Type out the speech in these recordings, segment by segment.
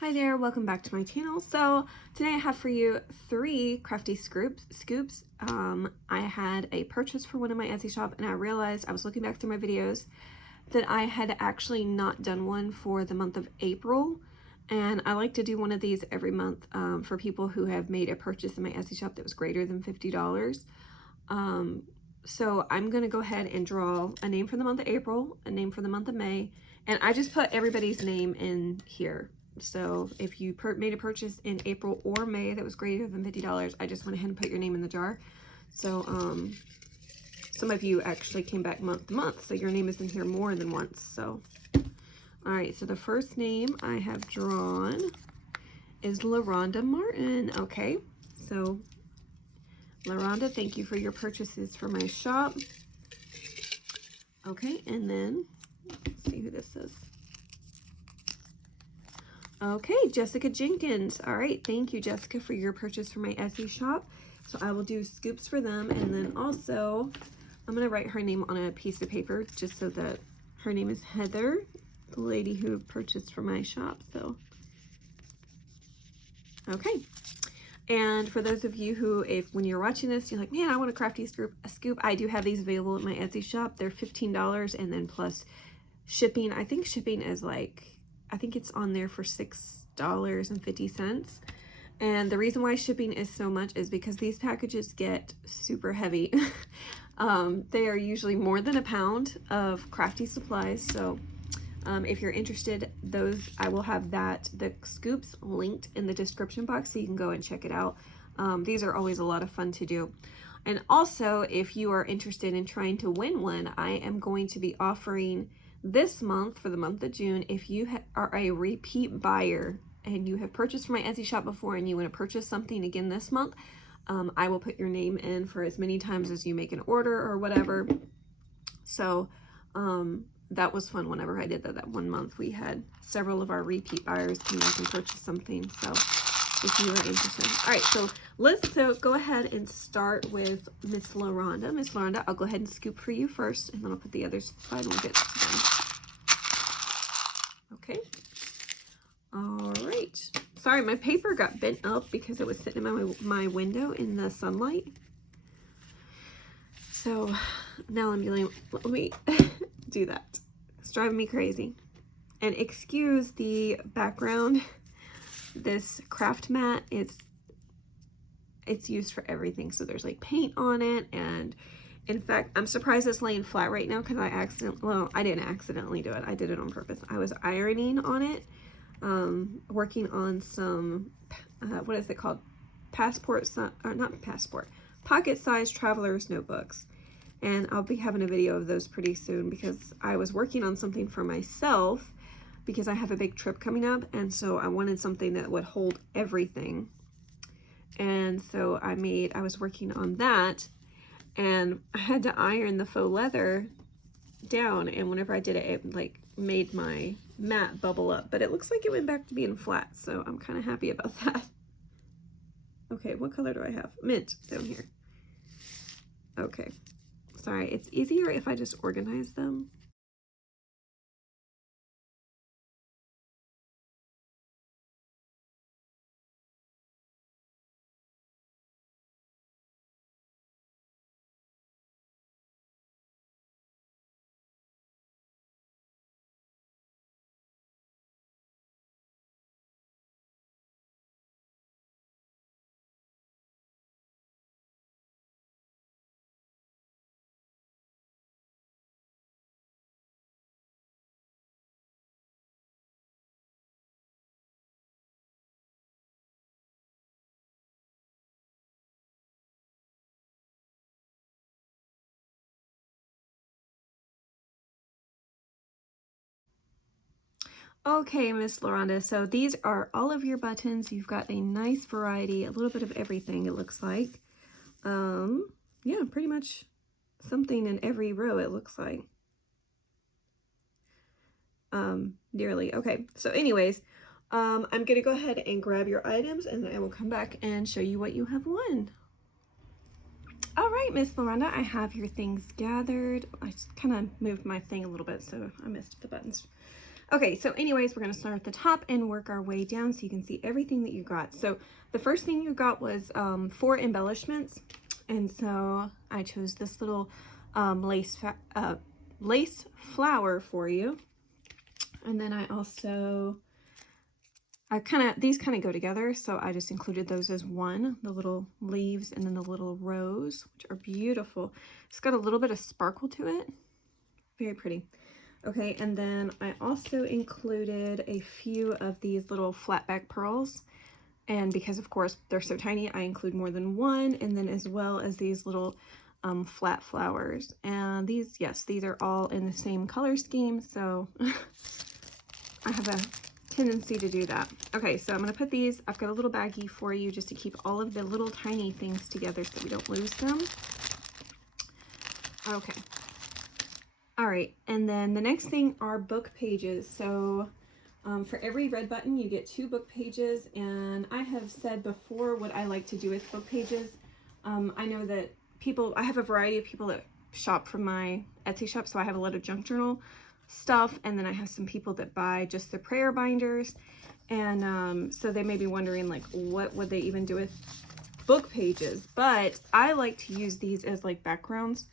Hi there, welcome back to my channel. So today I have for you 3 Crafty scoops. I had a purchase for one in my Etsy shop and I realized I was looking back through my videos that I had actually not done one for the month of April. And I like to do one of these every month for people who have made a purchase in my Etsy shop that was greater than $50. So I'm going to go ahead and draw a name for the month of April, a name for the month of May, and I just put everybody's name in here. So if you made a purchase in April or May that was greater than $50, I just went ahead and put your name in the jar. So some of you actually came back month to month, so your name is in here more than once. So all right, so the first name I have drawn is LaRhonda Martin. Okay, so LaRhonda, thank you for your purchases for my shop. Okay, and then let's see who this is. Okay, Jessica Jenkins. All right, thank you, Jessica, for your purchase for my Etsy shop. So I will do scoops for them, and then also I'm going to write her name on a piece of paper just so that her name is Heather, the lady who purchased for my shop. So, okay. And for those of you who, when you're watching this, you're like, man, I want a Crafty scoop, I do have these available at my Etsy shop. They're $15, and then plus shipping. I think shipping is like, I think it's on there for $6.50. And the reason why shipping is so much is because these packages get super heavy. They are usually more than a pound of Crafty supplies. So if you're interested, I will have the scoops linked in the description box so you can go and check it out. These are always a lot of fun to do. And also, if you are interested in trying to win one, I am going to be offering this month, for the month of June, if you are a repeat buyer and you have purchased from my Etsy shop before and you want to purchase something again this month, I will put your name in for as many times as you make an order or whatever. So that was fun. Whenever I did that one month, we had several of our repeat buyers come back and purchase something. So if you are interested. All right, so let's go ahead and start with Miss LaRhonda. Miss LaRhonda, I'll go ahead and scoop for you first, and then I'll put the others aside and we'll get to them. Okay. All right. Sorry, my paper got bent up because it was sitting in my window in the sunlight. So now I'm dealing, let me do that. It's driving me crazy. And excuse the background. This craft mat it's used for everything. So there's like paint on it, and in fact, I'm surprised it's laying flat right now because I didn't accidentally do it. I did it on purpose. I was ironing on it, working on some, what is it called? Pocket-sized traveler's notebooks. And I'll be having a video of those pretty soon because I was working on something for myself because I have a big trip coming up, and so I wanted something that would hold everything. And so I was working on that, and I had to iron the faux leather down, and whenever I did it, it like made my mat bubble up, but it looks like it went back to being flat, so I'm kind of happy about that. Okay, what color do I have? Mint down here. Okay, sorry, it's easier if I just organize them. Okay, Miss LaRhonda, so these are all of your buttons. You've got a nice variety, a little bit of everything, it looks like. Yeah, pretty much something in every row, it looks like. Dearly. Okay, so anyways, I'm gonna go ahead and grab your items, and then I will come back and show you what you have won. All right, Miss LaRhonda, I have your things gathered. I just kind of moved my thing a little bit, so I missed the buttons. Okay, so anyways, we're going to start at the top and work our way down so you can see everything that you got. So the first thing you got was 4 embellishments. And so I chose this little lace flower for you. And then these kind of go together, so I just included those as one, the little leaves and then the little rose, which are beautiful. It's got a little bit of sparkle to it. Very pretty. Okay, and then I also included a few of these little flat back pearls. And because, of course, they're so tiny, I include more than one, and then as well as these little flat flowers. And these, yes, these are all in the same color scheme, so I have a tendency to do that. Okay, so I'm going to put these, I've got a little baggie for you just to keep all of the little tiny things together so we don't lose them. Okay. All right, and then the next thing are book pages. So for every red button, you get 2 book pages, and I have said before what I like to do with book pages. I know that I have a variety of people that shop from my Etsy shop, so I have a lot of junk journal stuff, and then I have some people that buy just the prayer binders, and so they may be wondering, like, what would they even do with book pages? But I like to use these as like backgrounds,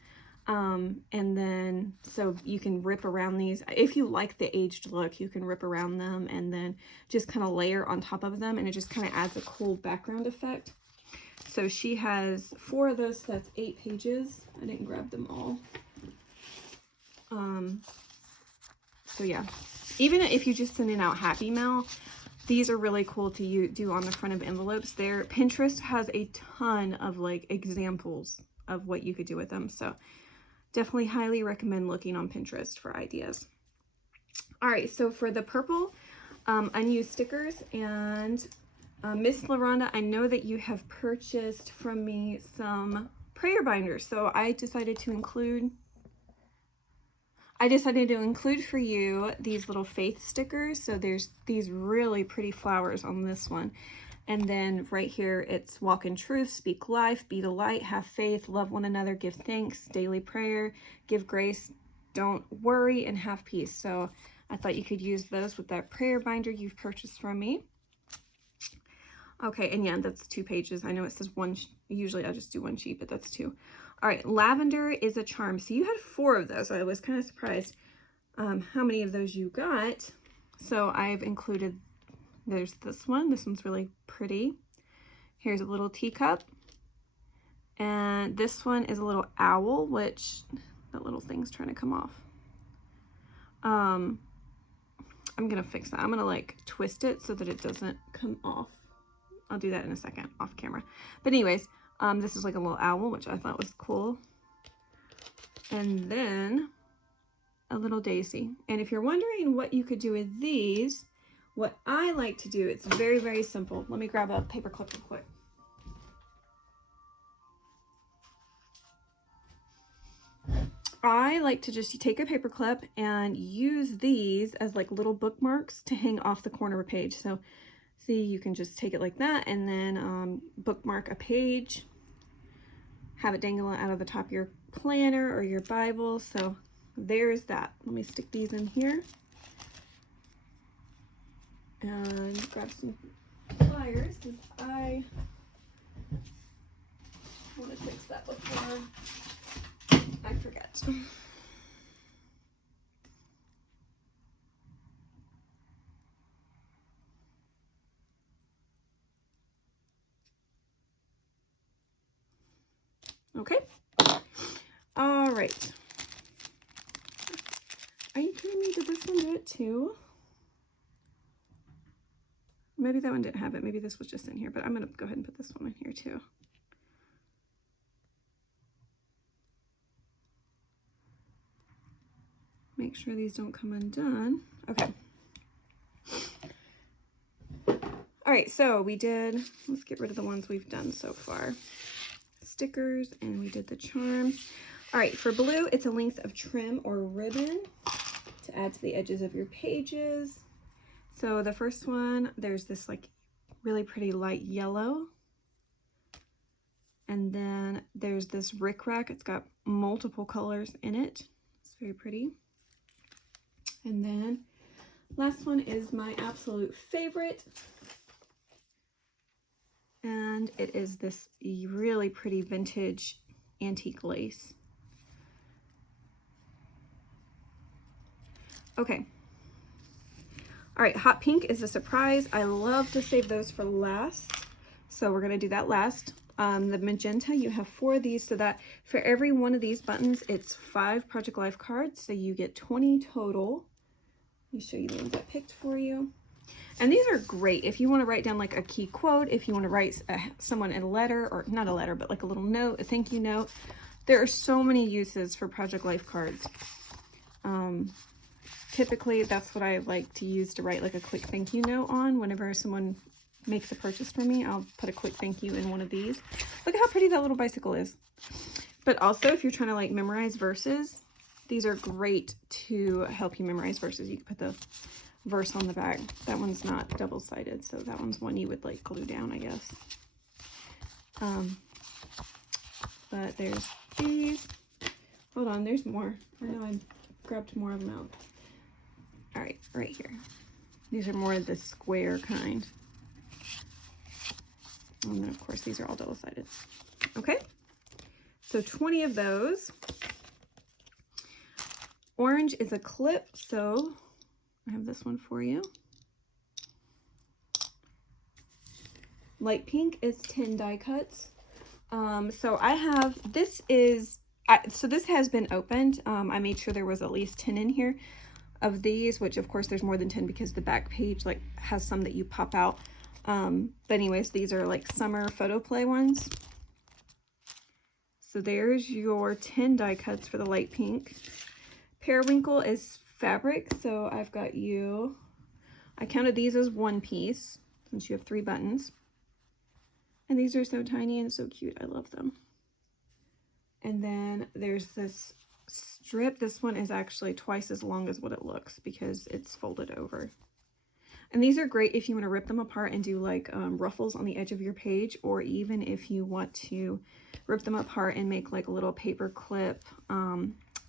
and then so you can rip around these. If you like the aged look, you can rip around them and then just kind of layer on top of them, and it just kind of adds a cool background effect. So she has 4 of those, so that's 8 pages. I didn't grab them all. So yeah, even if you just sending out Happy Mail, these are really cool to do on the front of envelopes. Pinterest has a ton of like examples of what you could do with them. So definitely highly recommend looking on Pinterest for ideas. All right, so for the purple unused stickers, and Miss LaRonda, I know that you have purchased from me some prayer binders, so I decided to include for you these little faith stickers. So there's these really pretty flowers on this one. And then right here, it's walk in truth, speak life, be the light, have faith, love one another, give thanks, daily prayer, give grace, don't worry, and have peace. So I thought you could use those with that prayer binder you've purchased from me. Okay, and yeah, that's 2 pages. I know it says 1, usually I just do 1 sheet, but that's 2. All right, lavender is a charm. So you had 4 of those. I was kind of surprised how many of those you got. So I've included, there's this one. This one's really pretty. Here's a little teacup. And this one is a little owl, which that little thing's trying to come off. I'm going to fix that. I'm going to like twist it so that it doesn't come off. I'll do that in a second off camera. But anyways, this is like a little owl, which I thought was cool. And then a little daisy. And if you're wondering what you could do with these, what I like to do, it's very, very simple. Let me grab a paper clip real quick. I like to just take a paper clip and use these as like little bookmarks to hang off the corner of a page. So see, you can just take it like that and then bookmark a page, have it dangling out of the top of your planner or your Bible. So there's that. Let me stick these in here and grab some pliers because I want to fix that before I forget. Okay. All right. Are you kidding me? Did this one do it too? Maybe that one didn't have it. Maybe this was just in here, but I'm going to go ahead and put this one in here too. Make sure these don't come undone. Okay. All right, so let's get rid of the ones we've done so far. Stickers, and we did the charms. All right, for blue, it's a length of trim or ribbon to add to the edges of your pages. So the first one, there's this like really pretty light yellow. And then there's this rickrack. It's got multiple colors in it. It's very pretty. And then Last one is my absolute favorite. And it is this really pretty vintage antique lace. Okay. All right, hot pink is a surprise. I love to save those for last. So we're gonna do that last. The magenta, you have 4 of these, so that for every one of these buttons, it's 5 Project Life cards. So you get 20 total. Let me show you the ones I picked for you. And these are great if you want to write down like a key quote, if you want to write someone a letter, or not a letter, but like a little note, a thank you note. There are so many uses for Project Life cards. Typically, that's what I like to use to write like a quick thank you note on. Whenever someone makes a purchase from me, I'll put a quick thank you in one of these. Look at how pretty that little bicycle is. But also, if you're trying to like memorize verses, these are great to help you memorize verses. You can put the verse on the back. That one's not double-sided, so that one's one you would like glue down, I guess. But there's these. Hold on, there's more. I know I grabbed more of them out. All right, right here. These are more of the square kind. And then of course these are all double-sided. Okay, so 20 of those. Orange is a clip, so I have this one for you. Light pink is 10 die cuts. So I have, this has been opened. I made sure there was at least 10 in here of these, which of course there's more than 10 because the back page like has some that you pop out. But anyways, these are like summer photo play ones. So there's your 10 die cuts for the light pink. Periwinkle is fabric, so I've got you, I counted these as 1 piece since you have 3 buttons. And these are so tiny and so cute. I love them. And then there's this strip. This one is actually twice as long as what it looks because it's folded over. And these are great if you want to rip them apart and do like ruffles on the edge of your page, or even if you want to rip them apart and make like a little paper clip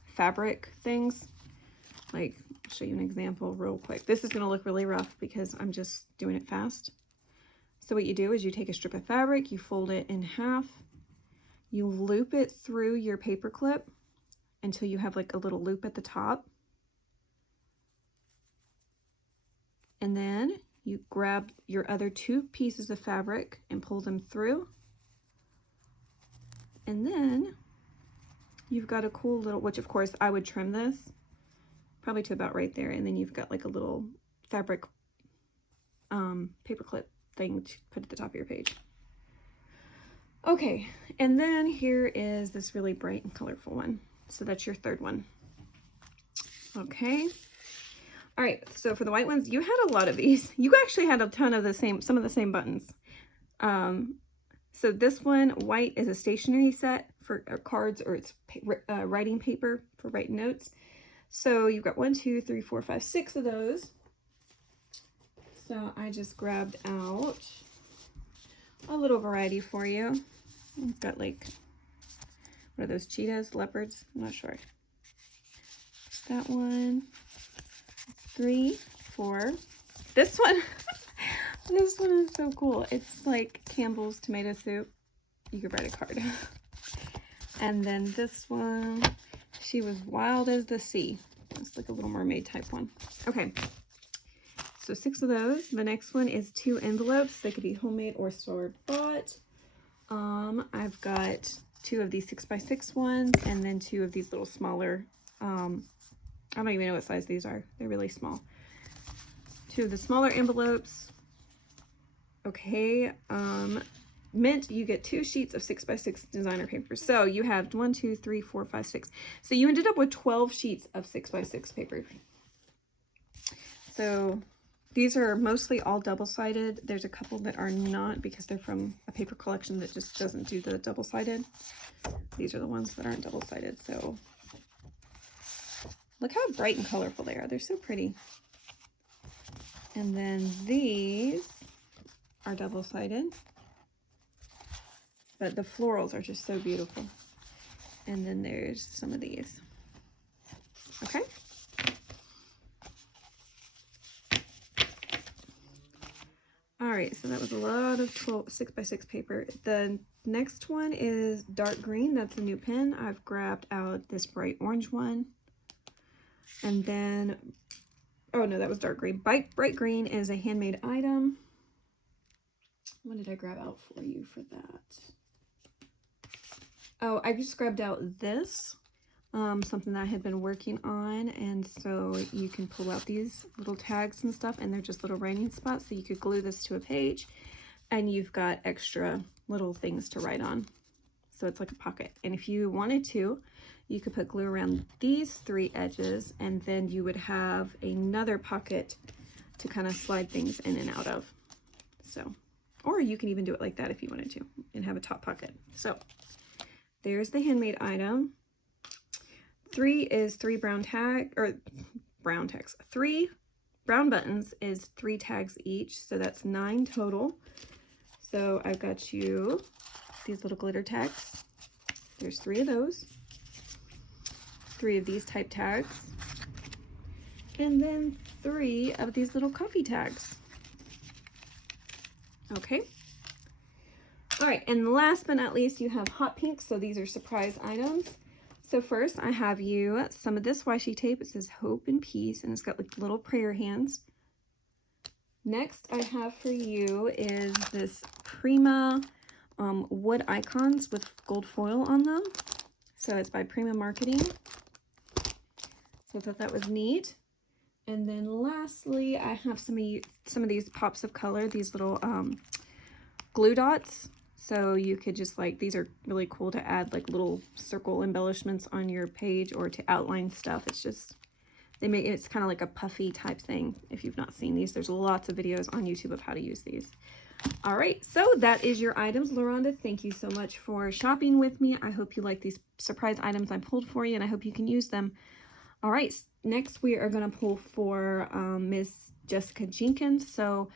fabric things. Like, I'll show you an example real quick. This is going to look really rough because I'm just doing it fast. So what you do is you take a strip of fabric, you fold it in half, you loop it through your paper clip until you have like a little loop at the top. And then you grab your other 2 pieces of fabric and pull them through. And then you've got a cool little, which of course I would trim this probably to about right there. And then you've got like a little fabric paper clip thing to put at the top of your page. Okay, and then here is this really bright and colorful one. So that's your 3rd one. Okay. All right, so for the white ones, you had a lot of these. You actually had a ton of some of the same buttons. So this one, white, is a stationery set for cards, or it's writing paper for writing notes. So you've got 1, 2, 3, 4, 5, 6 of those. So I just grabbed out a little variety for you. It's got like, what are those, cheetahs, leopards? I'm not sure. That one. 3, 4. This one, this one is so cool. It's like Campbell's tomato soup. You could write a card. And then this one, she was wild as the sea. It's like a Little Mermaid type one. Okay, so 6 of those. The next one is 2 envelopes. They could be homemade or store-bought. I've got 2 of these 6x6 ones, and then 2 of these little smaller, I don't even know what size these are. They're really small. 2 of the smaller envelopes. Okay, mint, you get 2 sheets of 6x6 designer paper. So you have 1, 2, 3, 4, 5, 6. So you ended up with 12 sheets of 6x6 paper. So these are mostly all double-sided. There's a couple that are not because they're from a paper collection that just doesn't do the double-sided. These are the ones that aren't double-sided. So look how bright and colorful they are. They're so pretty. And then these are double-sided. But the florals are just so beautiful. And then there's some of these. Okay. All right, so that was a lot of 6x6 paper. The next one is dark green. That's a new pen. I've grabbed out this bright orange one. And then, oh no, that was dark green. Bright green is a handmade item. What did I grab out for you for that? Oh, I just grabbed out this, something that I had been working on. And so you can pull out these little tags and stuff, and they're just little writing spots. So you could glue this to a page and you've got extra little things to write on. So it's like a pocket. And if you wanted to, you could put glue around these 3 edges, and then you would have another pocket to kind of slide things in and out of. So, or you can even do it like that if you wanted to and have a top pocket. So there's the handmade item. 3 is 3 brown tag, or brown tags. 3 brown buttons is 3 tags each. So that's 9 total. So I've got you these little glitter tags. There's 3 of those. 3 of these type tags. And then 3 of these little coffee tags. Okay. All right, and last but not least, you have hot pink. So these are surprise items. So first I have you some of this washi tape. It says hope and peace, and it's got like little prayer hands. Next I have for you is this Prima wood icons with gold foil on them. So it's by Prima Marketing. So I thought that was neat. And then lastly, I have some of these pops of color, these little glue dots. So you could just like, these are really cool to add like little circle embellishments on your page or to outline stuff. It's just, it's kind of like a puffy type thing. If you've not seen these, there's lots of videos on YouTube of how to use these. All right, so that is your items, LaRonda. Thank you so much for shopping with me. I hope you like these surprise items I pulled for you, and I hope you can use them. All right, next we are going to pull for Miss Jessica Jenkins, so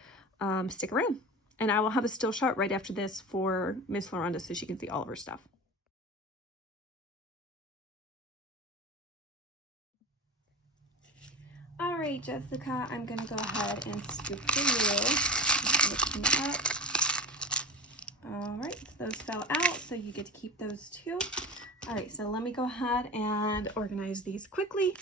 stick around. And I will have a still shot right after this for Miss LaRonda so she can see all of her stuff. All right, Jessica, I'm going to go ahead and scoop for you. Lift them up. All right, those fell out, so you get to keep those too. All right, so let me go ahead and organize these quickly.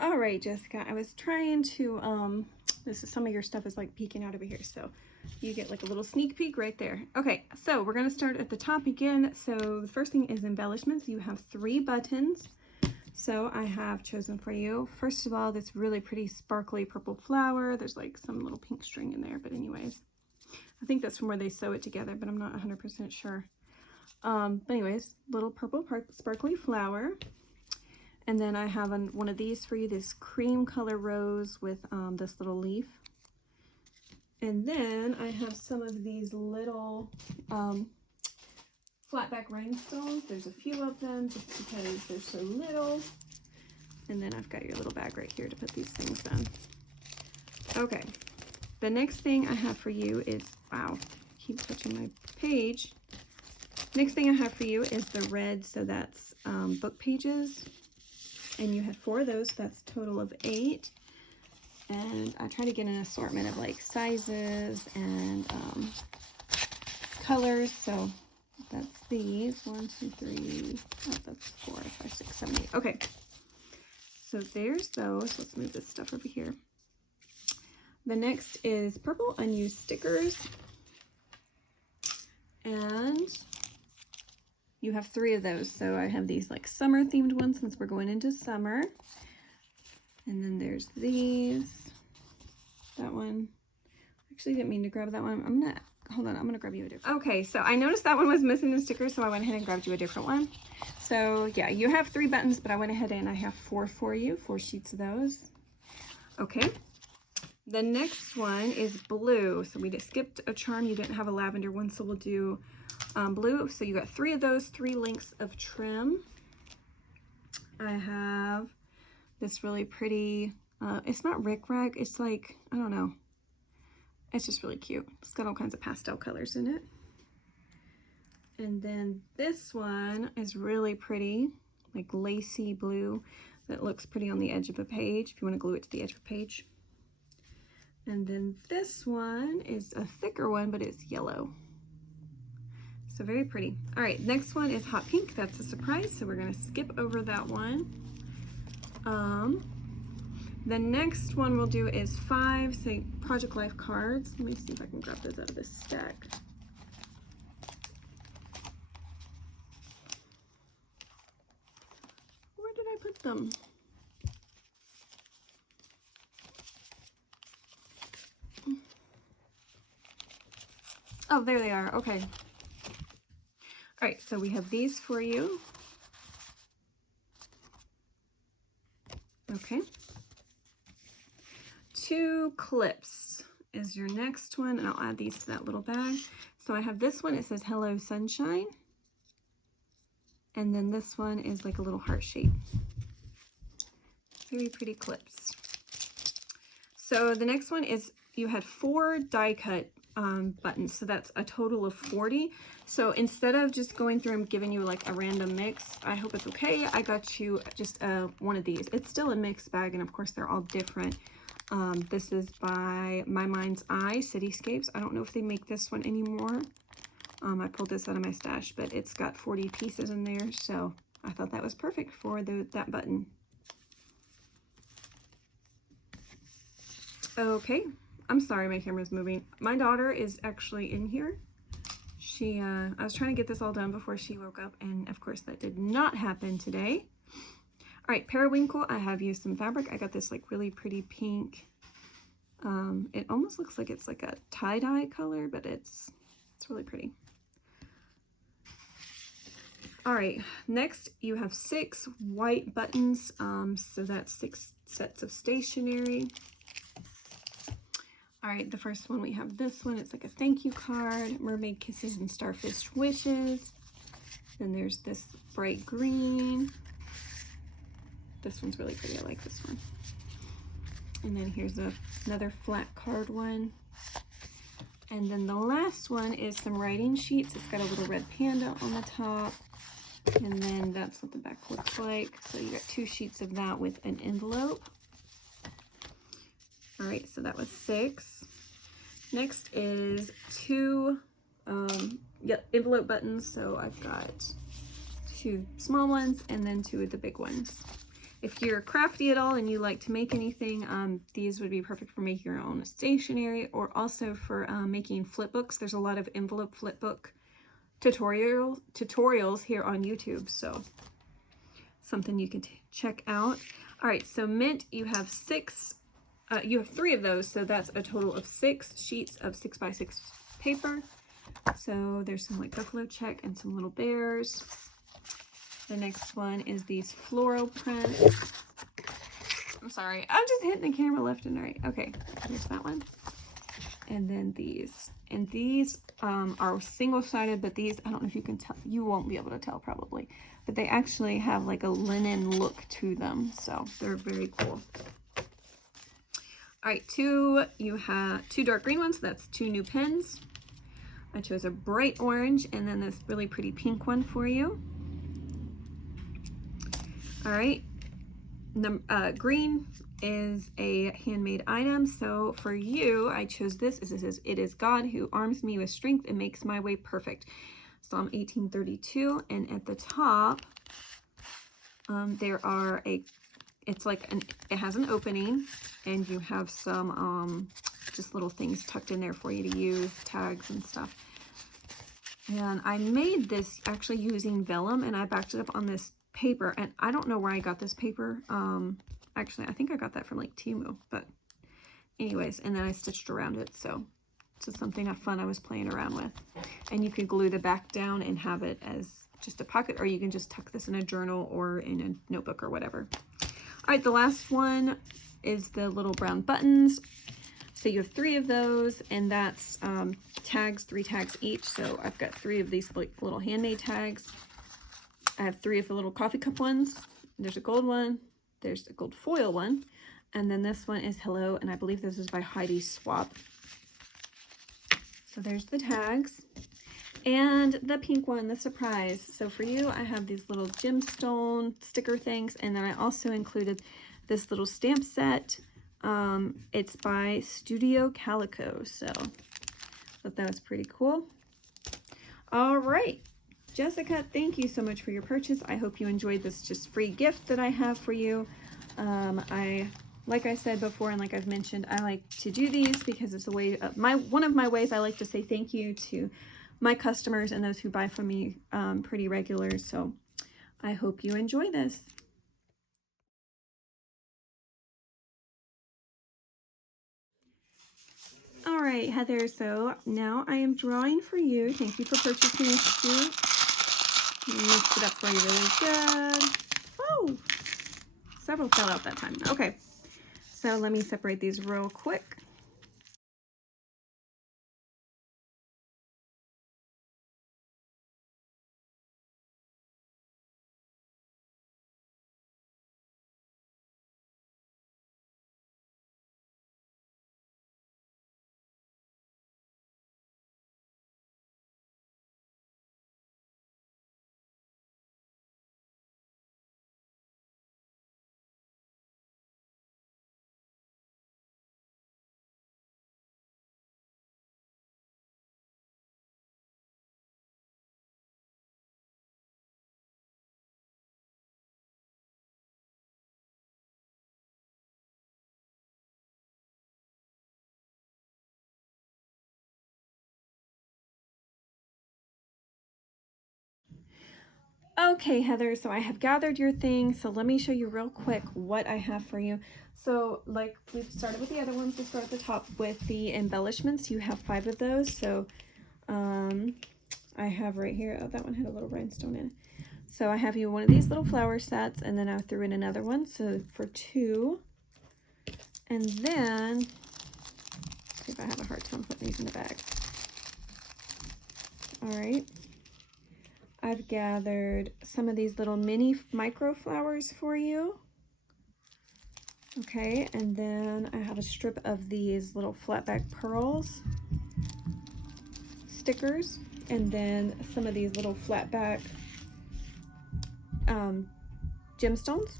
All right, Jessica, I was trying to, some of your stuff is like peeking out over here, so you get like a little sneak peek right there. Okay, so we're gonna start at the top again. So the first thing is embellishments. You have 3 buttons. So I have chosen for you, first of all, this really pretty sparkly purple flower. There's like some little pink string in there, but anyways, I think that's from where they sew it together, but I'm not 100% sure. But anyways, little purple sparkly flower. And then I have one of these for you, this cream color rose with this little leaf. And then I have some of these little flatback rhinestones. There's a few of them just because they're so little. And then I've got your little bag right here to put these things in. Okay, the next thing I have for you is, wow, keep touching my page. Next thing I have for you is the red, so that's book pages. And you had 4 of those, that's a total of 8. And I try to get an assortment of like sizes and colors. So that's these, 1, 2, 3, oh, that's 4, 5, 6, 7, 8. Okay, so there's those. Let's move this stuff over here. The next is purple unused stickers. And you have 3 of those. So I have these like summer themed ones since we're going into summer. And then there's these. That one. Actually didn't mean to grab that one. I'm gonna hold on, I'm gonna grab you a different. Okay, so I noticed that one was missing the sticker, so I went ahead and grabbed you a different one. So yeah, you have 3 buttons, but I went ahead and I have 4 for you, 4 sheets of those. Okay. The next one is blue. So we just skipped a charm. You didn't have a lavender one, so we'll do blue. So you got 3 of those, 3 lengths of trim. I have this really pretty, it's not rickrack, it's like, I don't know. It's just really cute. It's got all kinds of pastel colors in it. And then this one is really pretty, like lacy blue that looks pretty on the edge of a page if you want to glue it to the edge of a page. And then this one is a thicker one, but it's yellow. So very pretty. All right, next one is hot pink. That's a surprise, so we're gonna skip over that one. The next one we'll do is 5 Project Life cards. Let me see if I can grab those out of this stack. Where did I put them? Oh, there they are. Okay. All right, so we have these for you. Okay. 2 clips is your next one, and I'll add these to that little bag. So I have this one, it says Hello Sunshine. And then this one is like a little heart shape. Very pretty clips. So the next one is, you had 4 die cut buttons, so that's a total of 40. So instead of just going through and giving you like a random mix, I hope it's okay, I got you just one of these. It's still a mixed bag, and of course they're all different. This is by My Mind's Eye Cityscapes. I don't know if they make this one anymore. I pulled this out of my stash, but it's got 40 pieces in there, so I thought that was perfect for that button. Okay, I'm sorry my camera's moving. My daughter is actually in here. I was trying to get this all done before she woke up, and of course that did not happen today. All right, Periwinkle, I have used some fabric. I got this like really pretty pink. It almost looks like it's like a tie-dye color, but it's really pretty. All right, next you have 6 white buttons. So that's 6 sets of stationery. All right, the first one, we have this one. It's like a thank you card, Mermaid Kisses and Starfish Wishes. Then there's this bright green. This one's really pretty, I like this one. And then here's another flat card one. And then the last one is some writing sheets. It's got a little red panda on the top. And then that's what the back looks like. So you got 2 sheets of that with an envelope. All right, so that was 6. Next is 2 envelope buttons. So I've got 2 small ones and then 2 of the big ones. If you're crafty at all and you like to make anything, these would be perfect for making your own stationery, or also for making flip books. There's a lot of envelope flip book tutorials here on YouTube, so something you can check out. All right, so mint, you have 3 of those, so that's a total of 6 sheets of 6x6 paper. So there's some like buffalo check and some little bears. The next one is these floral prints. I'm sorry, I'm just hitting the camera left and right. Okay, here's that one. And then these. And these are single-sided, but these, I don't know if you can tell, you won't be able to tell probably, but they actually have like a linen look to them, so they're very cool. All right, you have 2 dark green ones, so that's 2 new pens. I chose a bright orange and then this really pretty pink one for you. All right, green is a handmade item. So for you, I chose this. It says, "It is God who arms me with strength and makes my way perfect." Psalm 18:32. And at the top, it has an opening, and you have some just little things tucked in there for you to use, tags and stuff. And I made this actually using vellum, and I backed it up on this paper, and I don't know where I got this paper. Actually, I think I got that from like Temu, but anyways, and then I stitched around it. So Just something fun I was playing around with. And you could glue the back down and have it as just a pocket, or you can just tuck this in a journal or in a notebook or whatever. All right, the last one is the little brown buttons. So you have 3 of those, and that's tags, 3 tags each. So I've got 3 of these like little handmade tags. I have 3 of the little coffee cup ones. There's a gold one, there's a gold foil one, and then this one is Hello, and I believe this is by Heidi Swap. So there's the tags. And the pink one, the surprise. So for you, I have these little gemstone sticker things, and then I also included this little stamp set. It's by Studio Calico, so I thought that was pretty cool. All right, Jessica, thank you so much for your purchase. I hope you enjoyed this just free gift that I have for you. Like I said before, and like I've mentioned, I like to do these because it's a way of one of my ways I like to say thank you to my customers and those who buy from me pretty regular. So I hope you enjoy this. All right, Heather, so now I am drawing for you. Thank you for purchasing a scoop. Mix it up for you really good. Oh, several fell out that time. Okay, so let me separate these real quick. Okay, Heather, so I have gathered your things. So let me show you real quick what I have for you. So like we've started with the other ones, we'll start at the top with the embellishments. You have 5 of those. So I have right here, oh, that one had a little rhinestone in it. So I have you one of these little flower sets, and then I threw in another one, so for 2. And then, let's see if I have a hard time putting these in the bag. All right. I've gathered some of these little mini micro flowers for you. Okay, and then I have a strip of these little flat back pearls stickers, and then some of these little flat back gemstones.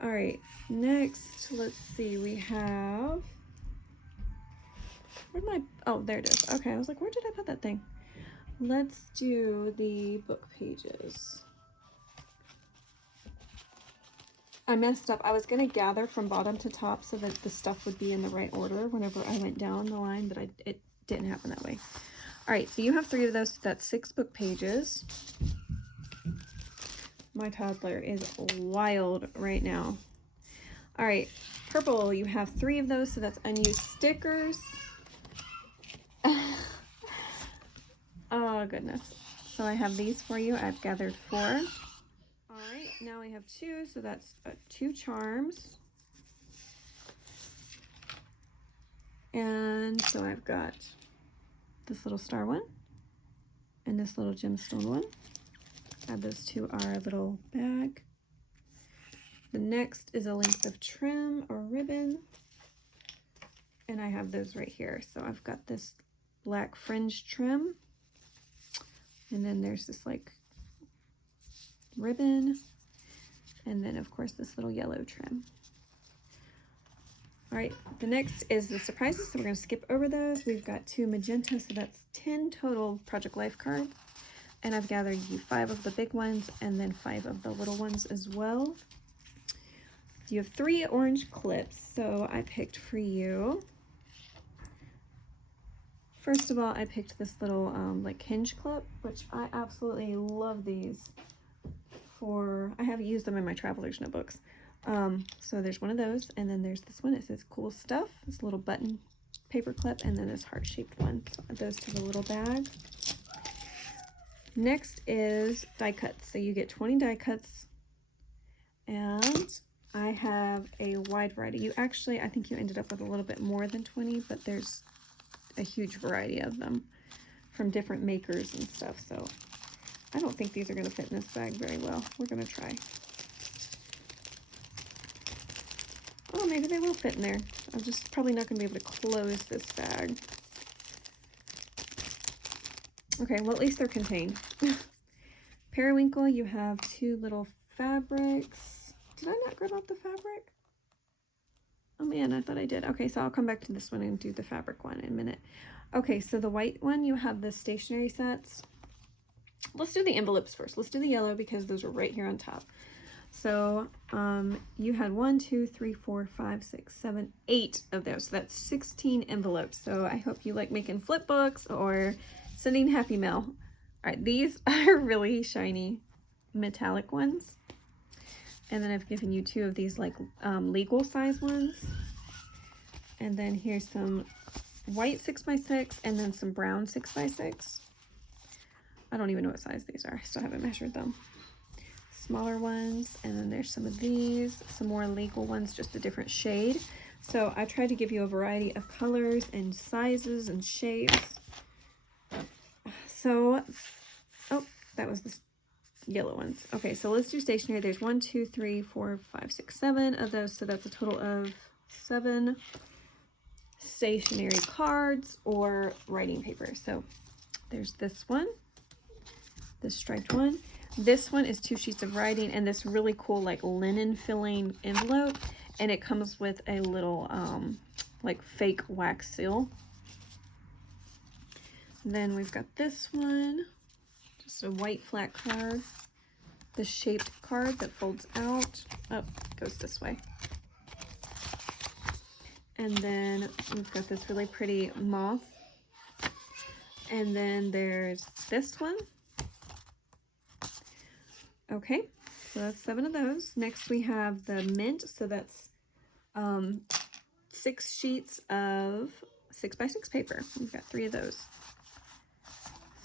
All right, next, let's see, we have, where'd my, oh, there it is. Okay, I was like, where did I put that thing? Let's do the book pages. I messed up. I was going to gather from bottom to top so that the stuff would be in the right order whenever I went down the line, but it didn't happen that way. All right, so you have 3 of those. So that's 6 book pages. My toddler is wild right now. All right, purple, you have 3 of those, so that's unused stickers. Oh, goodness. So I have these for you. I've gathered 4. All right, now we have 2, so that's 2 charms. And so I've got this little star one and this little gemstone one. Add those to our little bag. The next is a length of trim or ribbon. And I have those right here. So I've got this black fringe trim. And then there's this like ribbon. And then of course this little yellow trim. All right, the next is the surprises. So we're gonna skip over those. We've got 2 magenta, so that's 10 total Project Life cards. And I've gathered you 5 of the big ones and then 5 of the little ones as well. You have 3 orange clips, so I picked for you. First of all, I picked this little like hinge clip, which I absolutely love these for, I have used them in my traveler's notebooks. So there's one of those, and then there's this one. It says cool stuff, this little button paper clip, and then this heart-shaped one. So add those to the little bag. Next is die cuts. So you get 20 die cuts, and I have a wide variety. You actually, I think you ended up with a little bit more than 20, but there's a huge variety of them from different makers and stuff. So I don't think these are going to fit in this bag very well. We're going to try. Oh, maybe they will fit in there. I'm just probably not going to be able to close this bag. Okay, well, at least they're contained. Periwinkle, you have 2 little fabrics. Did I not grab out the fabric? Oh man, I thought I did. Okay, so I'll come back to this one and do the fabric one in a minute. Okay, so the white one, you have the stationery sets. Let's do the envelopes first. Let's do the yellow because those are right here on top. So you had 1, 2, 3, 4, 5, 6, 7, 8 of those. So that's 16 envelopes. So I hope you like making flip books or sending happy mail. All right, these are really shiny metallic ones. And then I've given you 2 of these like legal size ones. And then here's some white 6x6 and then some brown 6x6. I don't even know what size these are. I still haven't measured them. Smaller ones, and then there's some of these, some more legal ones, just a different shade. So I tried to give you a variety of colors and sizes and shapes. So, oh, that was the yellow ones. Okay, so let's do stationery. There's 1, 2, 3, 4, 5, 6, 7 of those. So that's a total of 7 stationery cards or writing paper. So there's this one, this striped one. This one is 2 sheets of writing and this really cool like linen filling envelope, and it comes with a little like fake wax seal. Then we've got this one, just a white flat card, the shaped card that folds out. Oh, goes this way. And then we've got this really pretty moth. And then there's this one. Okay, so that's 7 of those. Next we have the mint, so that's 6 sheets of 6x6 paper. We've got 3 of those.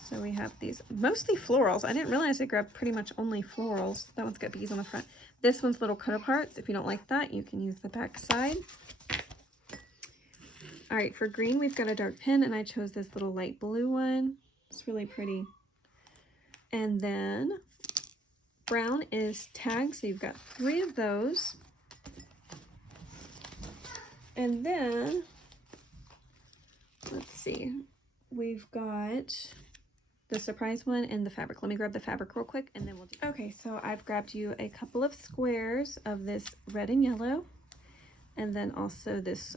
So we have these, mostly florals. I didn't realize I grabbed pretty much only florals. That one's got bees on the front. This one's little cut-aparts. If you don't like that, you can use the back side. All right, for green, we've got a dark pen, and I chose this little light blue one. It's really pretty. And then brown is tags, so you've got 3 of those. And then, let's see, we've got the surprise one and the fabric. Let me grab the fabric real quick and then we'll do. Okay, so I've grabbed you a couple of squares of this red and yellow, and then also this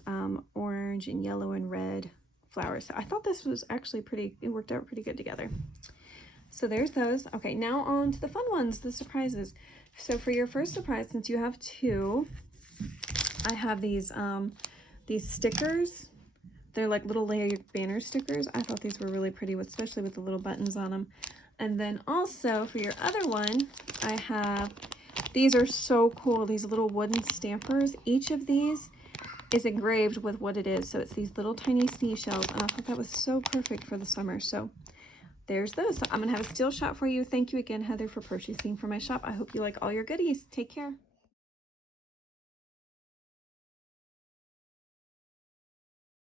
orange and yellow and red flowers. So I thought this was actually pretty, it worked out pretty good together. So there's those. Okay, now on to the fun ones, the surprises. So for your first surprise, since you have 2, I have these stickers. They're like little layered banner stickers. I thought these were really pretty, especially with the little buttons on them. And then also for your other one, I have, these are so cool, these little wooden stampers. Each of these is engraved with what it is. So it's these little tiny seashells, and I thought that was so perfect for the summer. So there's those. So I'm gonna have a steal shot for you. Thank you again, Heather, for purchasing from my shop. I hope you like all your goodies. Take care.